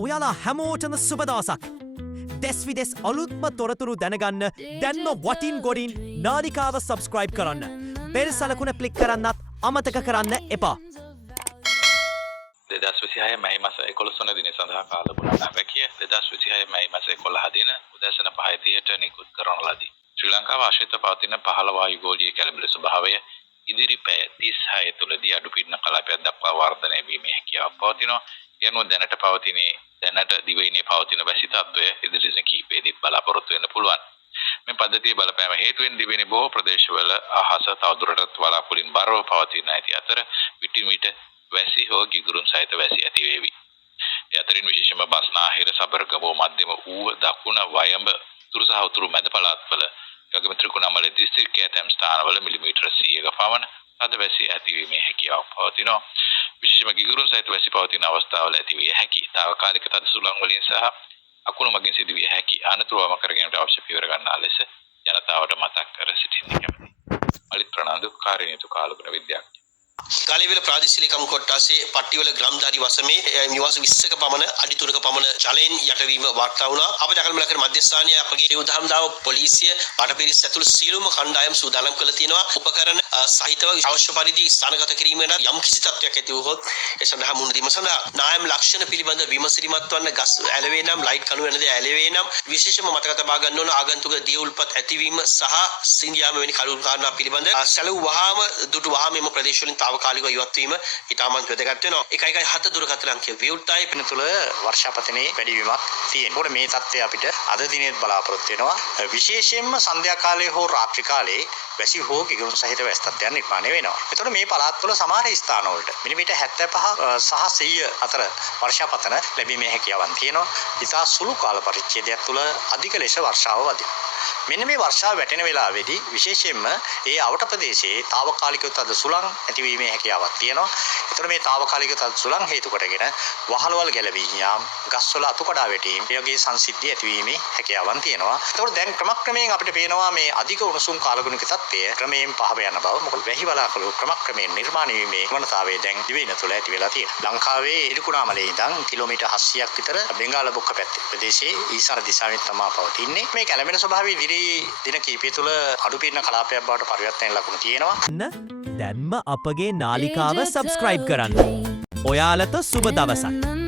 ඔයාලා හැමෝටම සුබ දවසක්. දෙස් විදෙස් අලුත්ම තොරතුරු දැනගන්න දැන්ම වටින් ගොඩින් නාලිකාව සබස්ක්‍රයිබ් කරන්න. බෙල් සලකුණ ක්ලික් කරන්නත් අමතක කරන්න එපා. 2026 මැයි මාස 11 වන දින සඳහා කාලගුණ නැවැකිය 2026 මැයි මාස 11 දින උදෑසන 5:30ට නිකුත් කරන ලදී. ශ්‍රී ලංකාව ආශ්‍රිත පවතින පහළ වායුගෝලීය කැළඹිලි ස්වභාවය ඉදිරි පැය 36 තුළදී අඩුපීඩන කලාපයක් දක්වා වර්ධනය වීමේ හැකියාවක් පවතිනවා. යනුව දැනට දිවයිනේ පවතින වැසි තත්ත්වය ඉදිරි දින කිහිපෙදී බලාපොරොත්තු වෙන්න පුළුවන්. මේ පද්ධතිය බලපෑම හේතුවෙන් දිවයිනේ බොහෝ ප්‍රදේශවල අහස තවදුරටත් වලාකුළින් බරව පවතින ඇති අතර විටිමිට වැසි හෝ ගිගුරුම් සහිත වැසි ඇති වේවි. ඒ අතරින් විශේෂයෙන්ම බස්නාහිර සබරගම මධ්‍යම ඌව දකුණ වයඹ උතුරු සහ උතුරු මැද පළාත්වල යගම ත්‍රිකුණාමල දිස්ත්‍රික්කයේ ඇතැම් ස්ථානවල මිලිමීටර 100ක පමණ අද වැසි ඇතිවීමේ හැකියාවක් පවතිනවා. විශේෂයෙන්ම ගිගුරුම් සහිත වැසි පවතින අවස්ථාවල ඇතිවිය හැකි තාවකාලික තද සුළං වලින් සහ අකුණු මගින් සිදුවිය හැකි අනතුරුවම කර ගැනීමට අවශ්‍ය පියවර ගන්නා ලෙස ජනතාවට මතක් කර සිටින්නේ කැමැති. අලිත් ප්‍රනාන්දු කාර්යනියුතු කාලගුණ විද්‍යාඥ. ගාලිවිල ප්‍රාදේශීය කම් කොට්ටාසේ පට්ටිවල ග්‍රාමධාරී වසමේ නිවාස 20ක පමණ අඩි 3ක පමණ ජලයෙන් යටවීම වාර්තා වුණා. අප දකල්මල කරන මධ්‍යස්ථානීය අපගේ උදහම්දාව පොලිසිය රටපිරිස් ඇතුළු සියලුම කණ්ඩායම් සූදානම් කළ තියෙනවා. උපකරණ සහිතව අවශ්‍ය පරිදි ස්ථානගත කිරීමට යම්කිසි තත්ත්වයක් ඇති වුවහොත් ඒ සඳහා මුහුණ දීම සඳහා නායම් ලක්ෂණ පිළිබඳ විමසිලිමත් වන්න ගස් ඇලවේ නම් ලයිට් කණු වෙනද ඇලවේ නම් විශේෂම මතක තබා ගන්න ඕන ආගන්තුක දිය උල්පත් ඇතිවීම සහ සිංගියාම වැනි කරුණු කාරණා පිළිබඳ සැලවු වහාම දුටු වහාම මෙම ප්‍රදේශ වලින් තාවකාලිකව ඉවත් වීම ඉතාමත් වැදගත් වෙනවා. 117 දුරකථන අංකය විවෘතයි. පින තුළ වර්ෂාපතනයේ වැඩිවීමක් තියෙනවා. ඒකට මේ தත්ත්වය අපිට අද දිනෙත් බලාපොරොත්තු වෙනවා. විශේෂයෙන්ම සන්ධ්‍යා කාලයේ හෝ රාත්‍රී කාලයේ වැසි හෝ ගිගුරුම් සහිත වැසි තත්ත්වයන් නිර්මාණය වෙනවා. එතකොට මේ පළාත්වල සමහර ස්ථානවලට මිලිමීටර් 75 සහ 100 අතර වර්ෂාපතන ලැබීමේ හැකියාවක් තියෙනවා. ඉතා සුළු කාල පරිච්ඡේදයක් තුළ අධික ලෙස වර්ෂාව වදිනවා. මෙන්න මේ වර්ෂාව වැටෙන වෙලාවේදී විශේෂයෙන්ම ඒ අවට ප්‍රදේශයේ తాවකාලිකව තද සුළං ඇතිවීමේ හැකියාවක් තියෙනවා. ඒතර මේ తాවකාලික තද සුළං හේතු කොටගෙන වහලවල් ගැලවී යාම, ගස්වල අතු කඩා වැටීම, ඒ වගේ සංසිද්ධි ඇතිවීමේ හැකියාවක් තියෙනවා. ඒතකොට දැන් ක්‍රමක්‍රමයෙන් අපිට පේනවා මේ අධික උණුසුම් කාලගුණික තත්ත්වය ක්‍රමයෙන් පහව යන බව. මොකද වැහි වලාකුළු ක්‍රමක්‍රමයෙන් නිර්මාණය වීමේ වනතාවය දැන් දිවයින තුළ ඇති වෙලා තියෙනවා. ලංකාවේ ඉරිකුණාමලේ ඉඳන් කිලෝමීටර් 700ක් විතර බෙන්ගාල බොක්ක පැත්තේ ප්‍රදේශයේ ඊසාර දිශාවෙන් තමයි පවතින්නේ. මේ කැළඹෙන ස්වභාවය දින කීපය තුළ අඩුපීඩන කලාපයක් බවට පරිවර්තන ලකුණු තියෙනවා. දැන්ම අපගේ නාලිකාව සබස්ක්‍රයිබ් කරන්න. ඔයාලට සුබ දවසක්.